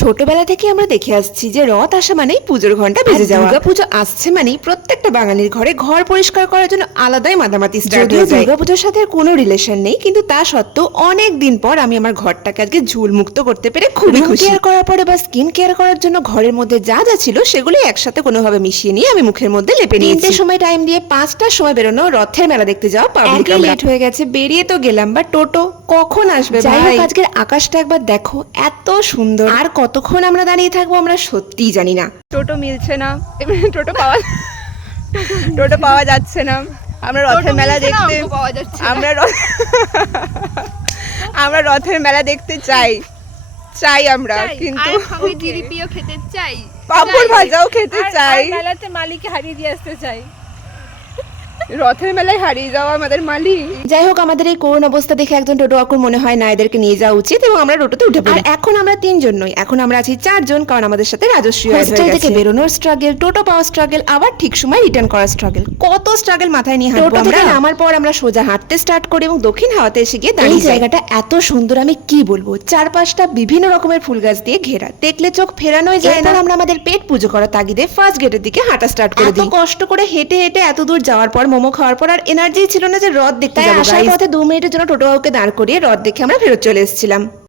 ছোটবেলা থেকে আমরা দেখে আসছি যে রথ আসা মানেই পুজোর ঘন্টা বেজে যাওয়া। দুর্গাপুজো আসছে মানেই প্রত্যেকটা বাঙালির ঘরে ঘর পরিষ্কার করার জন্য আলাদাই মাতামাতি স্টার্ট হয়ে যায়। দুর্গাপুজোর সাথে আর কোনো রিলেশন নেই, কিন্তু তা সত্ত্বেও অনেক দিন পর আমি আমার ঘরটাকে আজকে ঝুল মুক্ত করতে পেরে খুবই খুশি। কেয়ার করার পরে বা স্কিন কেয়ার করার জন্য ঘরের মধ্যে যা যা ছিল সেগুলি একসাথে কোনোভাবে মিশিয়ে নিয়ে আমি মুখের মধ্যে লেপে নিয়েছি। 3টের সময় টাইম দিয়ে 5টার সময় বেরোনো রথের মেলা দেখতে যাওয়া পাবলিক লেট হয়ে গেছে, বেরিয়ে তো গেলাম, বা টোটো কখন আসবে? যাই হোক, আজকের আকাশটা একবার দেখো, এত সুন্দর। আর কতক্ষণ আমরা দাঁড়িয়ে থাকবো আমরা সত্যিই জানি না। টোটো মিলছে না, টোটো পাওয়া যাচ্ছে না। আমরা রথের মেলা দেখতে আমরা রথের মেলা দেখতে চাই আমরা, কিন্তু জিলিপিও খেতে চাই, পাঁপড় ভাজাও খেতে চাই, মেলাতে মালিককে হারিয়ে দিয়ে আসতে চাই। রথের মেলায় হারিয়ে যাওয়া আমাদের মালিক। যাই হোক, আমাদের এই করুণ অবস্থা দেখে একজন টোটো কাকুর মনে হয় না এদেরকে নিয়ে যাওয়া উচিত, এবং আমরা টোটোতে উঠে পড়ি। আর এখন আমরা 3জন নই, এখন আমরা আছি 4জন, কারণ আমাদের সাথে রাজশ্রী হোস্টেল থেকে বেরোনোর স্ট্রাগল, টোটো পাওয়ার স্ট্রাগল, আবার ঠিক সময় রিটার্ন করার স্ট্রাগল, কত স্ট্রাগল মাথায় নিয়ে হাঁটবো আমরা। নামার পর আমরা সোজা হাঁটতে স্টার্ট করি এবং দক্ষিণ হাওয়াতে এসে গিয়ে দাঁড়িয়ে। জায়গাটা এত সুন্দর, আমি কি বলবো, চারপাশটা বিভিন্ন রকমের ফুল গাছ দিয়ে ঘেরা, দেখলে চোখ ফেরানোই যায় না। আমরা আমাদের পেট পুজো করার তাগিদে ফার্স্ট গেটের দিকে হাঁটা স্টার্ট করে দিই। কষ্ট করে হেঁটে হেঁটে এত দূর যাওয়ার পর মোমো খাওয়ার পর আর এনার্জি ছিল না যে রথ দেখতে যাবো। আসার পথে 2 মিনিটের জন্য টোটো কাকুকে দাঁড় করিয়ে রথ দেখে আমরা ফেরত চলে এসেছিলাম।